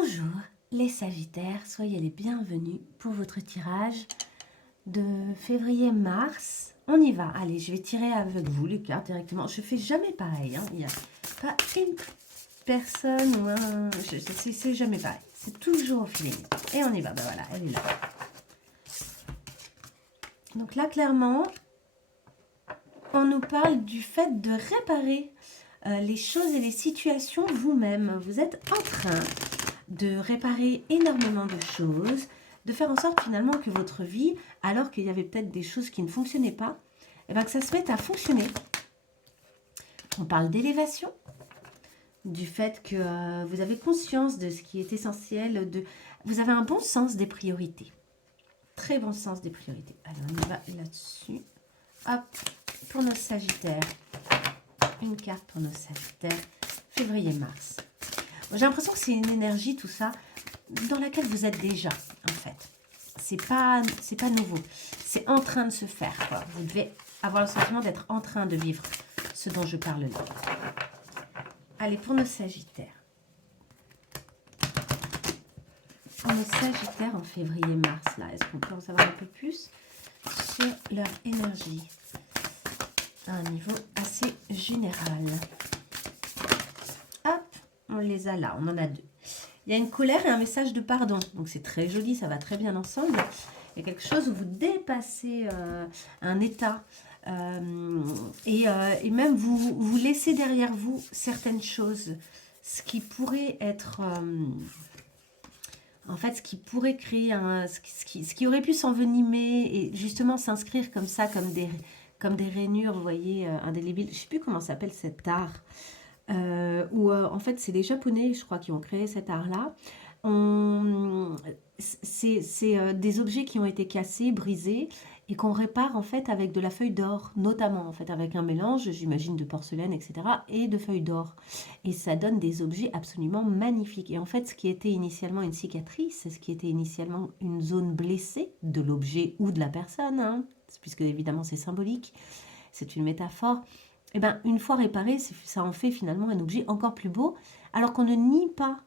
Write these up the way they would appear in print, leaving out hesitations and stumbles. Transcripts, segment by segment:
Bonjour les Sagittaires, soyez les bienvenus pour votre tirage de février-mars. On y va, allez, je vais tirer avec vous les cartes directement. Je fais jamais pareil, hein. Il n'y a pas une personne ou un... C'est jamais pareil, c'est toujours au feeling. Et on y va, ben voilà, elle est là. Donc là, clairement, on nous parle du fait de réparer les choses et les situations vous-même. Vous êtes en train de réparer énormément de choses, de faire en sorte finalement que votre vie, alors qu'il y avait peut-être des choses qui ne fonctionnaient pas, et bien que ça se mette à fonctionner. On parle d'élévation, du fait que vous avez conscience de ce qui est essentiel, vous avez un bon sens des priorités. Très bon sens des priorités. Alors on y va là-dessus. Hop, pour nos Sagittaires. Une carte pour nos Sagittaires. Février-mars. J'ai l'impression que c'est une énergie, tout ça, dans laquelle vous êtes déjà, en fait. C'est pas nouveau. C'est en train de se faire, quoi. Vous devez avoir le sentiment d'être en train de vivre ce dont je parle là. Allez, pour nos Sagittaires. Pour nos Sagittaires en février-mars, là, est-ce qu'on peut en savoir un peu plus sur leur énergie à un niveau assez général? Hop, on les a là, on en a deux. Il y a une colère et un message de pardon. Donc c'est très joli, ça va très bien ensemble. Il y a quelque chose où vous dépassez un état. Et même vous laissez derrière vous certaines choses. Ce qui pourrait être... en fait, ce qui pourrait créer ce qui aurait pu s'envenimer et justement s'inscrire comme ça, comme des rainures, vous voyez, indélébiles. Je ne sais plus comment s'appelle cet art. Où en fait c'est les Japonais, je crois, qui ont créé cet art-là. C'est des objets qui ont été cassés, brisés, et qu'on répare en fait avec de la feuille d'or, notamment en fait avec un mélange, j'imagine, de porcelaine, etc., et de feuilles d'or. Et ça donne des objets absolument magnifiques. Et en fait, ce qui était initialement une cicatrice, ce qui était initialement une zone blessée de l'objet ou de la personne, hein, puisque évidemment c'est symbolique, c'est une métaphore. Eh ben, une fois réparé, ça en fait finalement un objet encore plus beau, alors qu'on ne nie pas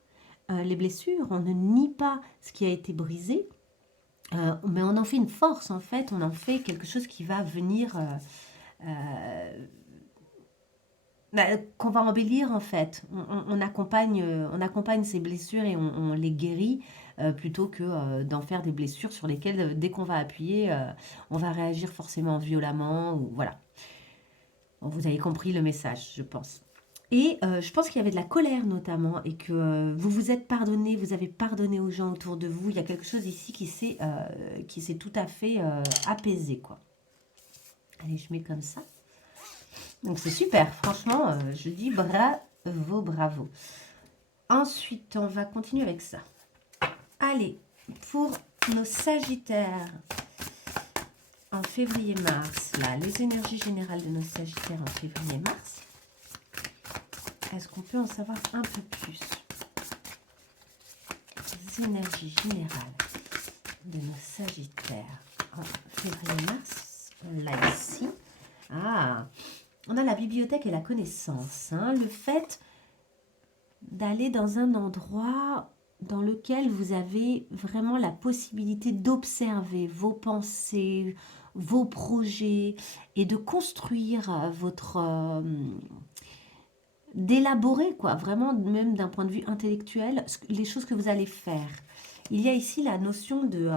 les blessures, on ne nie pas ce qui a été brisé, mais on en fait une force en fait, on en fait quelque chose qui va venir, qu'on va embellir en fait. On accompagne ces blessures et on les guérit plutôt que d'en faire des blessures sur lesquelles, dès qu'on va appuyer, on va réagir forcément violemment, ou voilà. Vous avez compris le message, je pense. Et je pense qu'il y avait de la colère notamment et que vous vous êtes pardonné, vous avez pardonné aux gens autour de vous. Il y a quelque chose ici qui s'est tout à fait apaisé, quoi. Allez, je mets comme ça. Donc c'est super, franchement, je dis bravo, bravo. Ensuite, on va continuer avec ça. Allez, pour nos Sagittaires en février-mars, là, les énergies générales de nos Sagittaires en février-mars. Est-ce qu'on peut en savoir un peu plus? Les énergies générales de nos Sagittaires en février-mars. Là, ici. Ah, on a la bibliothèque et la connaissance. Hein, le fait d'aller dans un endroit dans lequel vous avez vraiment la possibilité d'observer vos pensées, vos projets et de construire votre... d'élaborer, quoi, vraiment, même d'un point de vue intellectuel, les choses que vous allez faire. Il y a ici la notion de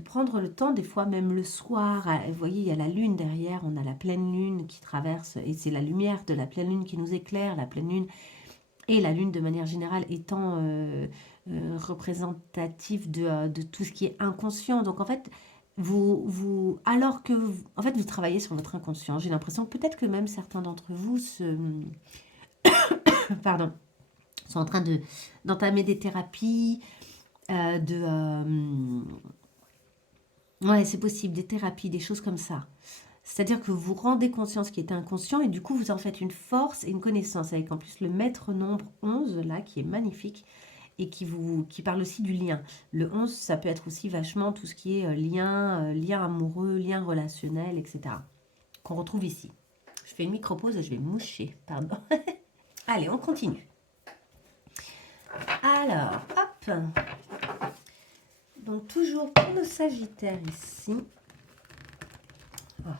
prendre le temps, des fois même le soir. Vous voyez, il y a la lune derrière, on a la pleine lune qui traverse, et c'est la lumière de la pleine lune qui nous éclaire, la pleine lune, et la lune de manière générale étant représentative de tout ce qui est inconscient. Donc en fait, alors que en fait, vous travaillez sur votre inconscient, j'ai l'impression que peut-être que même certains d'entre vous pardon, sont en train d'entamer des thérapies, ouais, c'est possible, des thérapies, des choses comme ça. C'est-à-dire que vous vous rendez conscience qui est inconscient et du coup, vous en faites une force et une connaissance avec en plus le maître nombre 11, là, qui est magnifique et qui parle aussi du lien. Le 11, ça peut être aussi vachement tout ce qui est lien amoureux, lien relationnel, etc. Qu'on retrouve ici. Je fais une micro-pause et je vais moucher, pardon. Allez, on continue. Alors, hop. Donc toujours pour nos Sagittaires ici. Oh.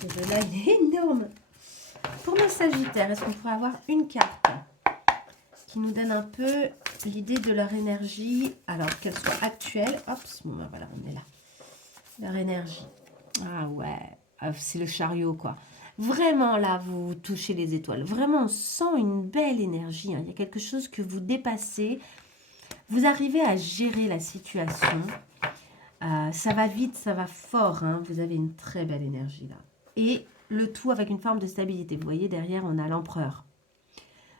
Ce jeu-là, il est énorme. Pour nos Sagittaires, est-ce qu'on pourrait avoir une carte qui nous donne un peu l'idée de leur énergie, alors qu'elle soit actuelle. Hop, bon, ben voilà, on est là. Leur énergie. Ah ouais, c'est le chariot, quoi. Vraiment, là, vous touchez les étoiles. Vraiment, on sent une belle énergie. Hein. Il y a quelque chose que vous dépassez. Vous arrivez à gérer la situation. Ça va vite, ça va fort. Hein. Vous avez une très belle énergie, là. Et le tout avec une forme de stabilité. Vous voyez, derrière, on a l'empereur.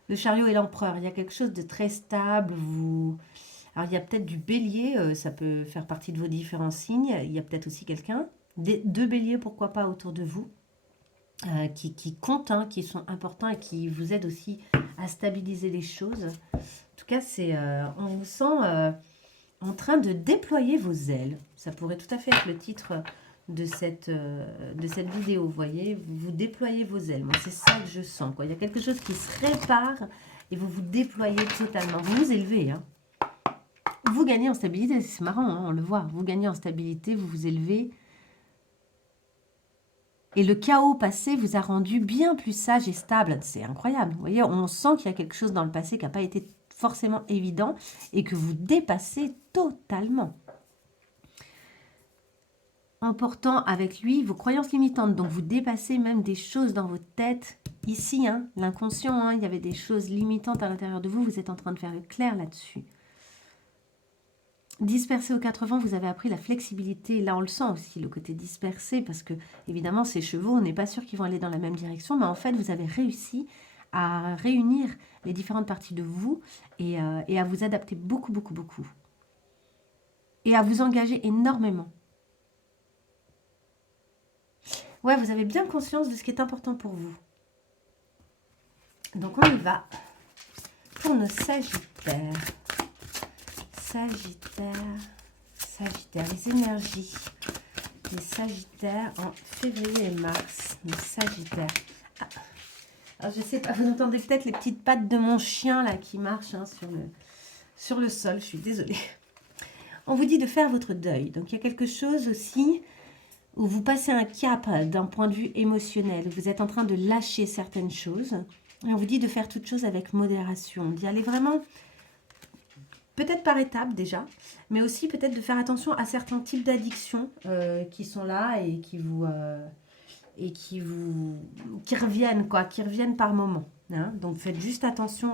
Le chariot et l'empereur. Il y a quelque chose de très stable. Alors, il y a peut-être du bélier. Ça peut faire partie de vos différents signes. Il y a peut-être aussi quelqu'un. Deux béliers, pourquoi pas, autour de vous. Qui comptent, hein, qui sont importants et qui vous aident aussi à stabiliser les choses. En tout cas, on vous sent en train de déployer vos ailes. Ça pourrait tout à fait être le titre de cette vidéo, vous voyez. Vous déployez vos ailes. Moi, c'est ça que je sens, quoi. Il y a quelque chose qui se répare et vous vous déployez totalement. Vous vous élevez, hein. Vous gagnez en stabilité, c'est marrant, hein, on le voit. Vous gagnez en stabilité, vous vous élevez. Et le chaos passé vous a rendu bien plus sage et stable. C'est incroyable. Vous voyez, on sent qu'il y a quelque chose dans le passé qui n'a pas été forcément évident et que vous dépassez totalement. En portant avec lui vos croyances limitantes. Donc, vous dépassez même des choses dans votre tête. Ici, hein, l'inconscient, hein, il y avait des choses limitantes à l'intérieur de vous. Vous êtes en train de faire le clair là-dessus. Dispersé aux 4 vents, vous avez appris la flexibilité. Là, on le sent aussi, le côté dispersé, parce que, évidemment, ces chevaux, on n'est pas sûr qu'ils vont aller dans la même direction, mais en fait, vous avez réussi à réunir les différentes parties de vous et à vous adapter beaucoup, beaucoup, beaucoup. Et à vous engager énormément. Ouais, vous avez bien conscience de ce qui est important pour vous. Donc, on y va pour nos Sagittaires. Sagittaire, les énergies des Sagittaires en février et mars. Les Sagittaires. Ah. Alors, je sais pas, vous entendez peut-être les petites pattes de mon chien là qui marchent hein, sur le sol. Je suis désolée. On vous dit de faire votre deuil. Donc, il y a quelque chose aussi où vous passez un cap d'un point de vue émotionnel. Vous êtes en train de lâcher certaines choses. Et on vous dit de faire toutes choses avec modération. D'y aller vraiment... Peut-être par étapes déjà, mais aussi peut-être de faire attention à certains types d'addictions qui sont là et qui reviennent quoi, qui reviennent par moment. Hein. Donc faites juste attention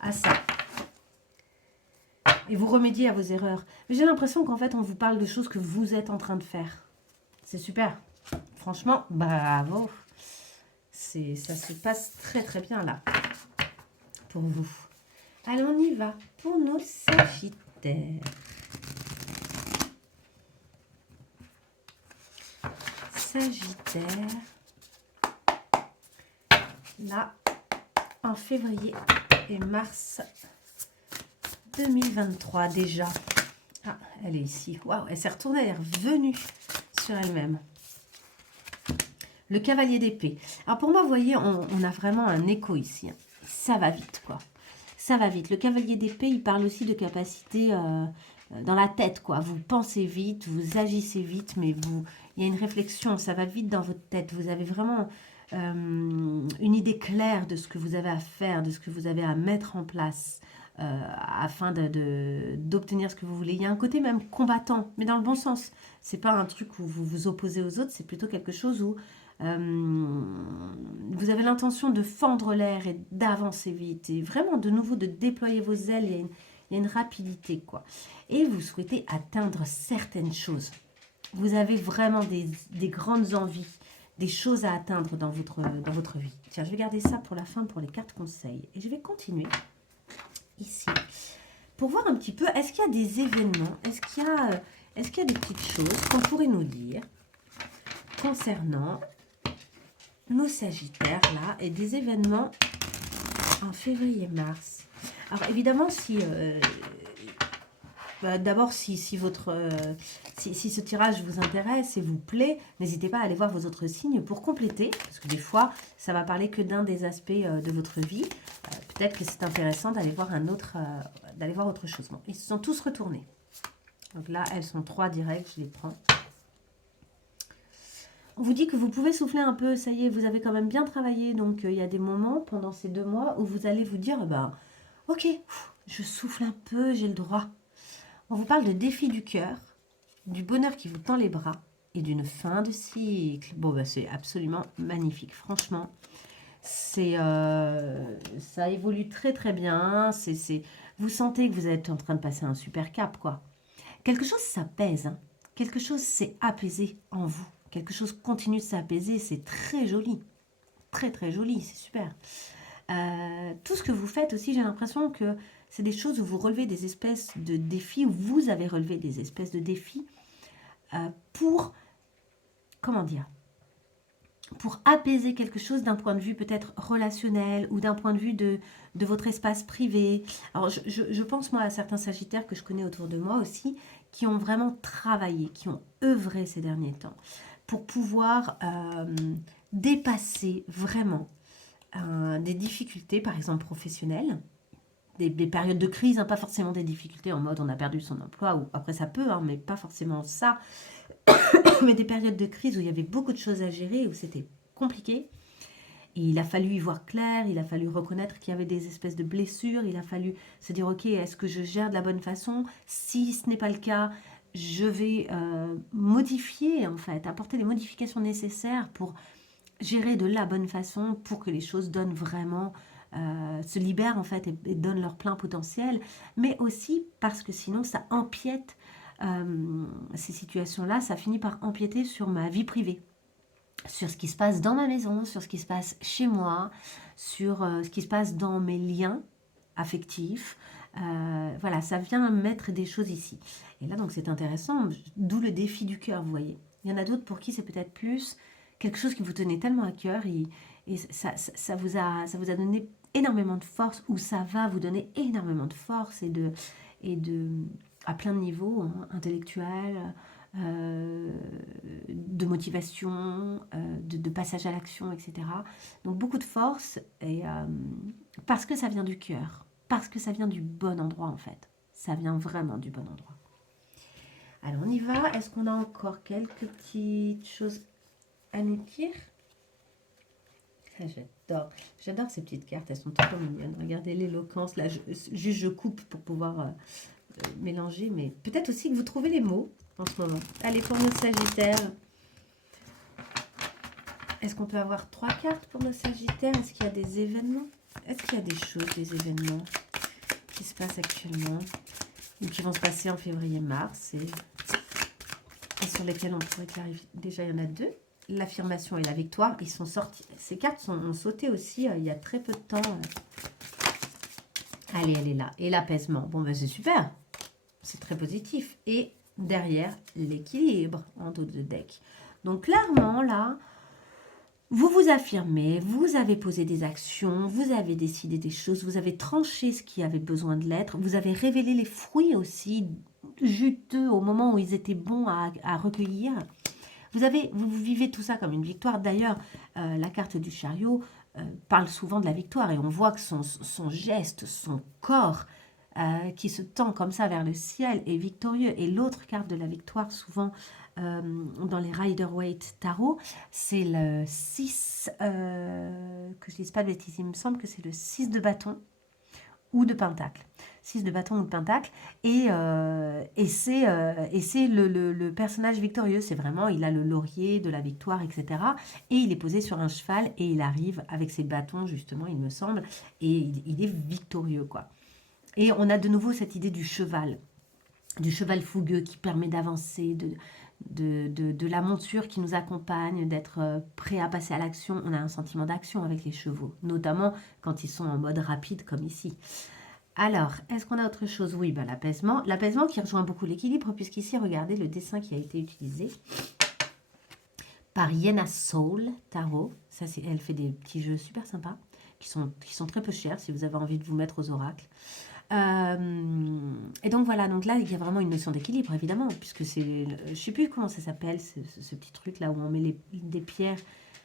à ça. Et vous remédiez à vos erreurs. Mais j'ai l'impression qu'en fait on vous parle de choses que vous êtes en train de faire. C'est super. Franchement, bravo. Ça se passe très très bien là pour vous. Allez, on y va pour nos Sagittaires. Sagittaire. Là, en février et mars 2023 déjà. Ah, elle est ici. Waouh, elle s'est retournée, elle est revenue sur elle-même. Le cavalier d'épée. Alors pour moi, vous voyez, on a vraiment un écho ici. Hein. Ça va vite, quoi. Ça va vite. Le cavalier d'épée, il parle aussi de capacité dans la tête, quoi. Vous pensez vite, vous agissez vite, mais il y a une réflexion, ça va vite dans votre tête. Vous avez vraiment une idée claire de ce que vous avez à faire, de ce que vous avez à mettre en place afin d'obtenir ce que vous voulez. Il y a un côté même combattant, mais dans le bon sens. C'est pas un truc où vous vous opposez aux autres, c'est plutôt quelque chose où vous avez l'intention de fendre l'air et d'avancer vite et vraiment de nouveau de déployer vos ailes. Il y a une rapidité quoi. Et vous souhaitez atteindre certaines choses. Vous avez vraiment des grandes envies, des choses à atteindre dans votre vie. Tiens, je vais garder ça pour la fin pour les cartes conseils et je vais continuer ici pour voir un petit peu est-ce qu'il y a des événements, est-ce qu'il y a des petites choses qu'on pourrait nous dire concernant nos Sagittaires là et des événements en février-mars. Alors évidemment si d'abord si ce tirage vous intéresse et vous plaît, n'hésitez pas à aller voir vos autres signes pour compléter parce que des fois ça va parler que d'un des aspects de votre vie. peut-être que c'est intéressant d'aller voir d'aller voir autre chose. Bon, ils se sont tous retournés. Donc là, elles sont 3 direct, je les prends. On vous dit que vous pouvez souffler un peu, ça y est, vous avez quand même bien travaillé. Donc il y a des moments pendant ces 2 mois où vous allez vous dire, ok, je souffle un peu, j'ai le droit. On vous parle de défi du cœur, du bonheur qui vous tend les bras et d'une fin de cycle. Bon, c'est absolument magnifique, franchement. Ça évolue très très bien. Vous sentez que vous êtes en train de passer un super cap, quoi. Quelque chose s'apaise, hein. Quelque chose s'est apaisé en vous. Quelque chose continue de s'apaiser, c'est très joli. Très très joli, c'est super. Tout ce que vous faites aussi, j'ai l'impression que c'est des choses où vous relevez des espèces de défis, où vous avez relevé des espèces de défis pour, comment dire, pour apaiser quelque chose d'un point de vue peut-être relationnel ou d'un point de vue de votre espace privé. Alors, je pense moi à certains sagittaires que je connais autour de moi aussi, qui ont vraiment travaillé, qui ont œuvré ces derniers temps pour pouvoir dépasser vraiment des difficultés, par exemple professionnelles, des périodes de crise, hein, pas forcément des difficultés en mode on a perdu son emploi, ou après ça peut, hein, mais pas forcément ça, mais des périodes de crise où il y avait beaucoup de choses à gérer, où c'était compliqué. Et il a fallu y voir clair, il a fallu reconnaître qu'il y avait des espèces de blessures, il a fallu se dire, ok, est-ce que je gère de la bonne façon? Si ce n'est pas le cas, je vais modifier, en fait, apporter les modifications nécessaires pour gérer de la bonne façon, pour que les choses donnent vraiment, se libèrent, en fait, et donnent leur plein potentiel, mais aussi parce que sinon, ça empiète, ces situations-là, ça finit par empiéter sur ma vie privée, sur ce qui se passe dans ma maison, sur ce qui se passe chez moi, sur ce qui se passe dans mes liens affectifs. Voilà, ça vient mettre des choses ici. Et là, donc, c'est intéressant, d'où le défi du cœur, vous voyez. Il y en a d'autres pour qui c'est peut-être plus quelque chose qui vous tenait tellement à cœur et ça vous a donné énormément de force, ou ça va vous donner énormément de force à plein de niveaux, hein, intellectuel, de motivation, de passage à l'action, etc. Donc beaucoup de force, et parce que ça vient du cœur, parce que ça vient du bon endroit en fait. Ça vient vraiment du bon endroit. Alors on y va. Est-ce qu'on a encore quelques petites choses à nous dire? J'adore ces petites cartes, elles sont trop mignonnes. Regardez l'éloquence, là je coupe pour pouvoir mélanger, mais peut-être aussi que vous trouvez les mots en ce moment. Allez, pour nos sagittaires, est-ce qu'on peut avoir 3 cartes pour nos sagittaires? Est-ce qu'il y a des événements? Est-ce qu'il y a des choses, des événements qui se passent actuellement ou qui vont se passer en février-mars et sur lesquels on pourrait clarifier? Déjà, il y en a 2. L'affirmation et la victoire, ils sont sortis. Ces cartes ont sauté aussi il y a très peu de temps. Allez, elle est là. Et l'apaisement. Bon, ben c'est super. C'est très positif. Et derrière, l'équilibre en dos de deck. Donc, clairement, là, vous vous affirmez, vous avez posé des actions, vous avez décidé des choses, vous avez tranché ce qui avait besoin de l'être, vous avez révélé les fruits aussi juteux au moment où ils étaient bons à recueillir. Vous vivez tout ça comme une victoire. D'ailleurs, la carte du chariot parle souvent de la victoire et on voit que son geste, son corps qui se tend comme ça vers le ciel est victorieux. Et l'autre carte de la victoire, souvent dans les Rider-Waite Tarot, c'est le 6, que je ne dise pas de bêtises, il me semble que c'est le 6 de bâton ou de pentacle. 6 de bâton ou de pentacle, et c'est le personnage victorieux, c'est vraiment, il a le laurier de la victoire, etc. Et il est posé sur un cheval, et il arrive avec ses bâtons, justement, il me semble, et il est victorieux, quoi. Et on a de nouveau cette idée du cheval fougueux qui permet d'avancer, de la monture qui nous accompagne, d'être prêt à passer à l'action. On a un sentiment d'action avec les chevaux, notamment quand ils sont en mode rapide, comme ici. Alors, est-ce qu'on a autre chose? Oui, ben, l'apaisement. L'apaisement qui rejoint beaucoup l'équilibre, puisqu'ici, regardez le dessin qui a été utilisé par Yena Soul Tarot. Ça, elle fait des petits jeux super sympas, qui sont très peu chers, si vous avez envie de vous mettre aux oracles. Et donc voilà, donc là, il y a vraiment une notion d'équilibre, évidemment, puisque c'est, je ne sais plus comment ça s'appelle, ce petit truc là où on met des pierres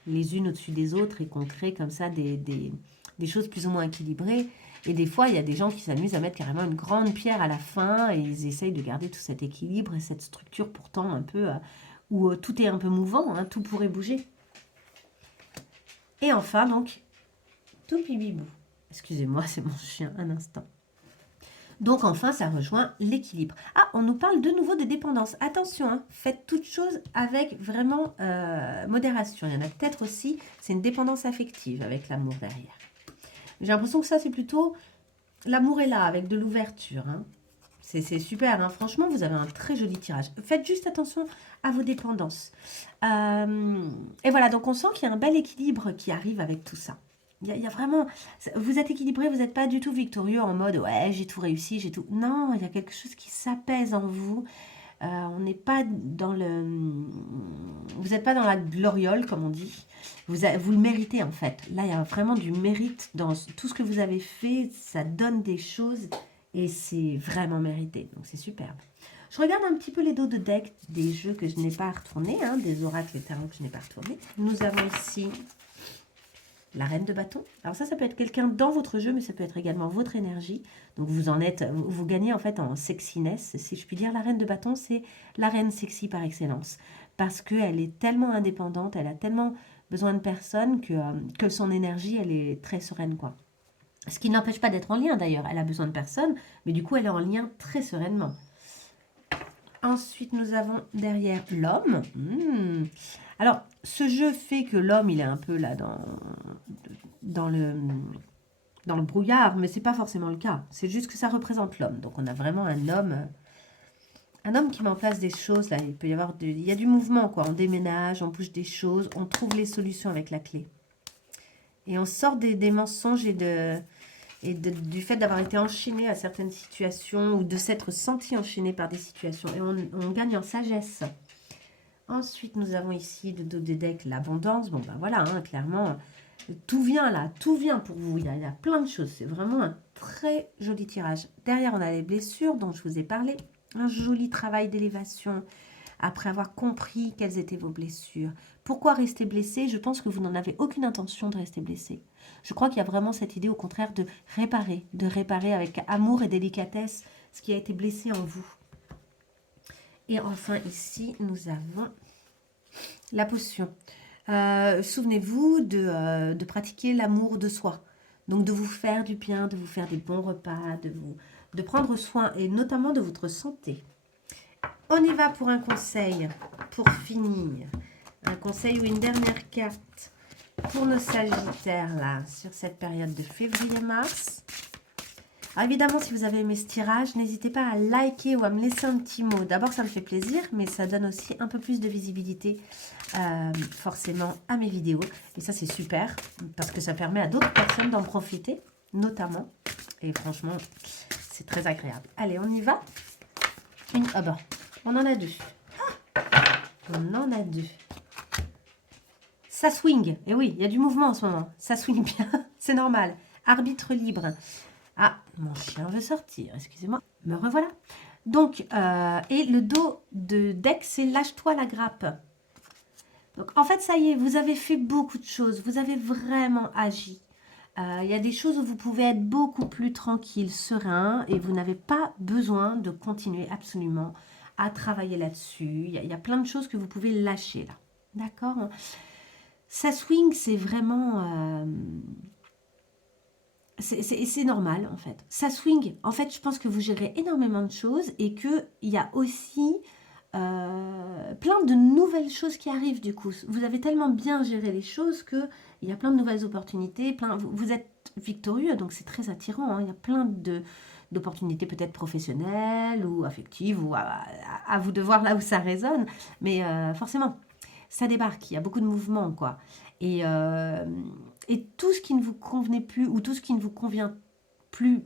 les unes au-dessus des autres et qu'on crée comme ça des des choses plus ou moins équilibrées. Et des fois, il y a des gens qui s'amusent à mettre carrément une grande pierre à la fin et ils essayent de garder tout cet équilibre et cette structure pourtant un peu où tout est un peu mouvant, hein, tout pourrait bouger. Et enfin, donc, tout pibibou. Excusez-moi, c'est mon chien, un instant. Donc enfin, ça rejoint l'équilibre. Ah, on nous parle de nouveau des dépendances. Attention, hein, faites toutes choses avec vraiment modération. Il y en a peut-être aussi, c'est une dépendance affective avec l'amour derrière. J'ai l'impression que ça, c'est plutôt... L'amour est là, avec de l'ouverture. Hein. C'est super, hein. Franchement, vous avez un très joli tirage. Faites juste attention à vos dépendances. Et voilà, donc on sent qu'il y a un bel équilibre qui arrive avec tout ça. Il y a vraiment... Vous êtes équilibré, vous n'êtes pas du tout victorieux en mode « ouais, j'ai tout réussi, j'ai tout... » Non, il y a quelque chose qui s'apaise en vous. On n'est pas dans le... Vous n'êtes pas dans la gloriole, comme on dit. Vous le méritez, en fait. Là, il y a vraiment du mérite dans tout ce que vous avez fait. Ça donne des choses et c'est vraiment mérité. Donc, c'est superbe. Je regarde un petit peu les dos de deck des jeux que je n'ai pas retournés, hein, des oracles et tarots que je n'ai pas retournés. Nous avons ici... la reine de bâton. Alors ça peut être quelqu'un dans votre jeu, mais ça peut être également votre énergie. Donc vous gagnez en fait en sexiness, si je puis dire. La reine de bâton, c'est la reine sexy par excellence. Parce qu'elle est tellement indépendante, elle a tellement besoin de personne que son énergie, elle est très sereine, quoi. Ce qui n'empêche pas d'être en lien d'ailleurs. Elle a besoin de personne, mais du coup, elle est en lien très sereinement. Ensuite, nous avons derrière l'homme. Alors, ce jeu fait que l'homme, il est un peu là dans le brouillard, mais c'est pas forcément le cas. C'est juste que ça représente l'homme. Donc, on a vraiment un homme qui met en place des choses. Là, il peut y avoir il y a du mouvement, quoi. On déménage, on bouge des choses, on trouve les solutions avec la clé. Et on sort des mensonges du fait d'avoir été enchaîné à certaines situations ou de s'être senti enchaîné par des situations. Et on gagne en sagesse. Ensuite, nous avons ici le dos des decks, l'abondance. Bon, ben voilà, hein, clairement, tout vient là, tout vient pour vous. Il y a plein de choses. C'est vraiment un très joli tirage. Derrière, on a les blessures dont je vous ai parlé. Un joli travail d'élévation après avoir compris quelles étaient vos blessures. Pourquoi rester blessé? Je pense que vous n'en avez aucune intention de rester blessé. Je crois qu'il y a vraiment cette idée, au contraire, de réparer avec amour et délicatesse ce qui a été blessé en vous. Et enfin, ici, nous avons la potion. Souvenez-vous de pratiquer l'amour de soi. Donc, de vous faire du bien, de vous faire des bons repas, de prendre soin, et notamment de votre santé. On y va pour un conseil, pour finir. Un conseil ou une dernière carte pour nos sagittaires, là, sur cette période de février-mars. Alors évidemment, si vous avez aimé ce tirage, n'hésitez pas à liker ou à me laisser un petit mot. D'abord, ça me fait plaisir, mais ça donne aussi un peu plus de visibilité, forcément, à mes vidéos. Et ça, c'est super, parce que ça permet à d'autres personnes d'en profiter, notamment. Et franchement, c'est très agréable. Allez, on y va. Ah ben, on en a deux. On en a deux. Ça swing. Et oui, il y a du mouvement en ce moment. Ça swing bien, c'est normal. Arbitre libre. Ah, mon chien veut sortir, excusez-moi. Me revoilà. Donc, et le dos de deck, c'est lâche-toi la grappe. Donc, en fait, ça y est, vous avez fait beaucoup de choses. Vous avez vraiment agi. Il y a des choses où vous pouvez être beaucoup plus tranquille, serein, et vous n'avez pas besoin de continuer absolument à travailler là-dessus. Il y a plein de choses que vous pouvez lâcher là. D'accord? Ça swing, c'est vraiment... c'est normal, en fait. Ça swing, en fait, je pense que vous gérez énormément de choses et qu'il y a aussi plein de nouvelles choses qui arrivent, du coup. Vous avez tellement bien géré les choses qu'il y a plein de nouvelles opportunités. Vous êtes victorieux, donc c'est très attirant. Hein. Il y a plein d'opportunités peut-être professionnelles ou affectives, ou à vous de voir là où ça résonne. Mais forcément, ça débarque. Il y a beaucoup de mouvements, quoi. Et tout ce qui ne vous convenait plus ou tout ce qui ne vous convient plus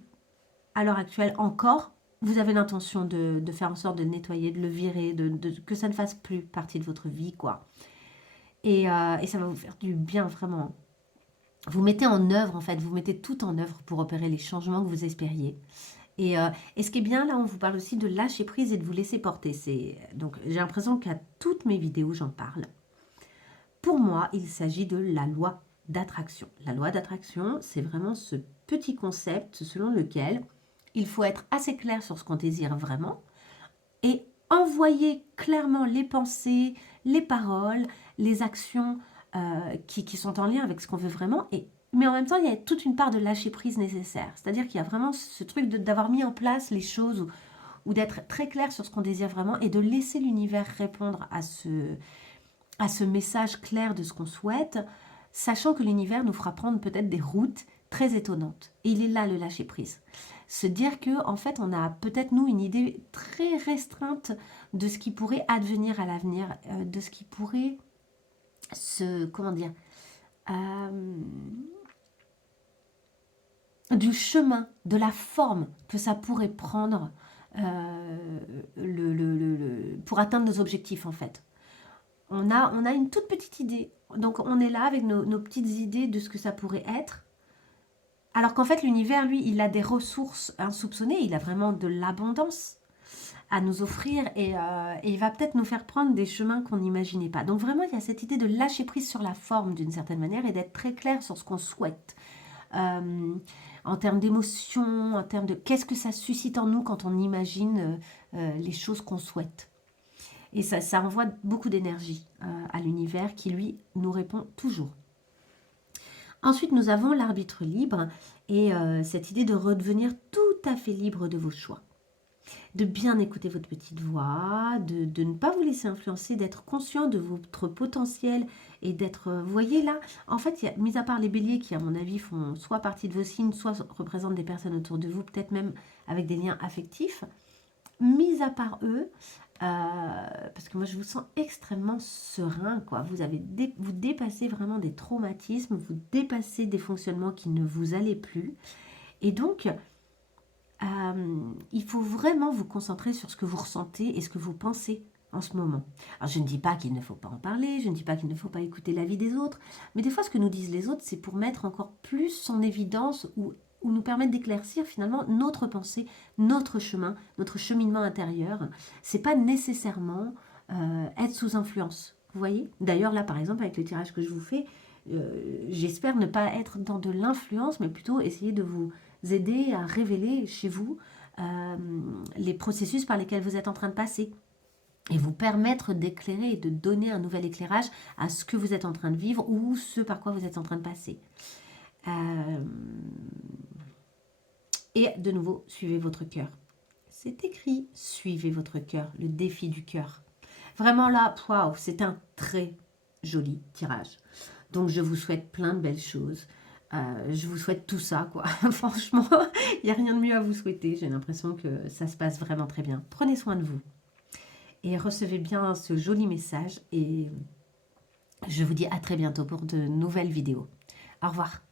à l'heure actuelle encore, vous avez l'intention de faire en sorte de nettoyer, de le virer, que ça ne fasse plus partie de votre vie, quoi. Et ça va vous faire du bien, vraiment. Vous mettez en œuvre, en fait, vous mettez tout en œuvre pour opérer les changements que vous espériez. Et ce qui est bien, là, on vous parle aussi de lâcher prise et de vous laisser porter. Donc, j'ai l'impression qu'à toutes mes vidéos, j'en parle. Pour moi, il s'agit de la loi d'attraction. La loi d'attraction, c'est vraiment ce petit concept selon lequel il faut être assez clair sur ce qu'on désire vraiment et envoyer clairement les pensées, les paroles, les actions qui sont en lien avec ce qu'on veut vraiment. Mais en même temps, il y a toute une part de lâcher prise nécessaire. C'est-à-dire qu'il y a vraiment ce truc d'avoir mis en place les choses ou d'être très clair sur ce qu'on désire vraiment et de laisser l'univers répondre à ce message clair de ce qu'on souhaite, sachant que l'univers nous fera prendre peut-être des routes très étonnantes. Et il est là le lâcher prise. Se dire que en fait on a peut-être nous une idée très restreinte de ce qui pourrait advenir à l'avenir, de ce qui pourrait du chemin, de la forme que ça pourrait prendre pour atteindre nos objectifs en fait. On a une toute petite idée. Donc on est là avec nos petites idées de ce que ça pourrait être. Alors qu'en fait l'univers, lui, il a des ressources insoupçonnées, il a vraiment de l'abondance à nous offrir et il va peut-être nous faire prendre des chemins qu'on n'imaginait pas. Donc vraiment, il y a cette idée de lâcher prise sur la forme d'une certaine manière et d'être très clair sur ce qu'on souhaite. En termes d'émotion, en termes de qu'est-ce que ça suscite en nous quand on imagine les choses qu'on souhaite. Et ça envoie beaucoup d'énergie à l'univers qui, lui, nous répond toujours. Ensuite, nous avons l'arbitre libre et cette idée de redevenir tout à fait libre de vos choix. De bien écouter votre petite voix, de ne pas vous laisser influencer, d'être conscient de votre potentiel et d'être, vous voyez là, en fait, mis à part les béliers qui, à mon avis, font soit partie de vos signes, soit représentent des personnes autour de vous, peut-être même avec des liens affectifs, mis à part eux, parce que moi je vous sens extrêmement serein, quoi. Vous dépassez vraiment des traumatismes, vous dépassez des fonctionnements qui ne vous allaient plus. Et donc, il faut vraiment vous concentrer sur ce que vous ressentez et ce que vous pensez en ce moment. Alors je ne dis pas qu'il ne faut pas en parler, je ne dis pas qu'il ne faut pas écouter l'avis des autres, mais des fois ce que nous disent les autres, c'est pour mettre encore plus en évidence ou nous permettre d'éclaircir finalement notre pensée, notre chemin, notre cheminement intérieur. C'est pas nécessairement être sous influence. Vous voyez? D'ailleurs là par exemple avec le tirage que je vous fais, j'espère ne pas être dans de l'influence, mais plutôt essayer de vous aider à révéler chez vous les processus par lesquels vous êtes en train de passer et vous permettre d'éclairer et de donner un nouvel éclairage à ce que vous êtes en train de vivre ou ce par quoi vous êtes en train de passer. Et de nouveau, suivez votre cœur. C'est écrit, suivez votre cœur, le défi du cœur. Vraiment là, waouh, c'est un très joli tirage. Donc je vous souhaite plein de belles choses. Je vous souhaite tout ça, quoi. Franchement, il n'y a rien de mieux à vous souhaiter. J'ai l'impression que ça se passe vraiment très bien. Prenez soin de vous. Et recevez bien ce joli message. Et je vous dis à très bientôt pour de nouvelles vidéos. Au revoir.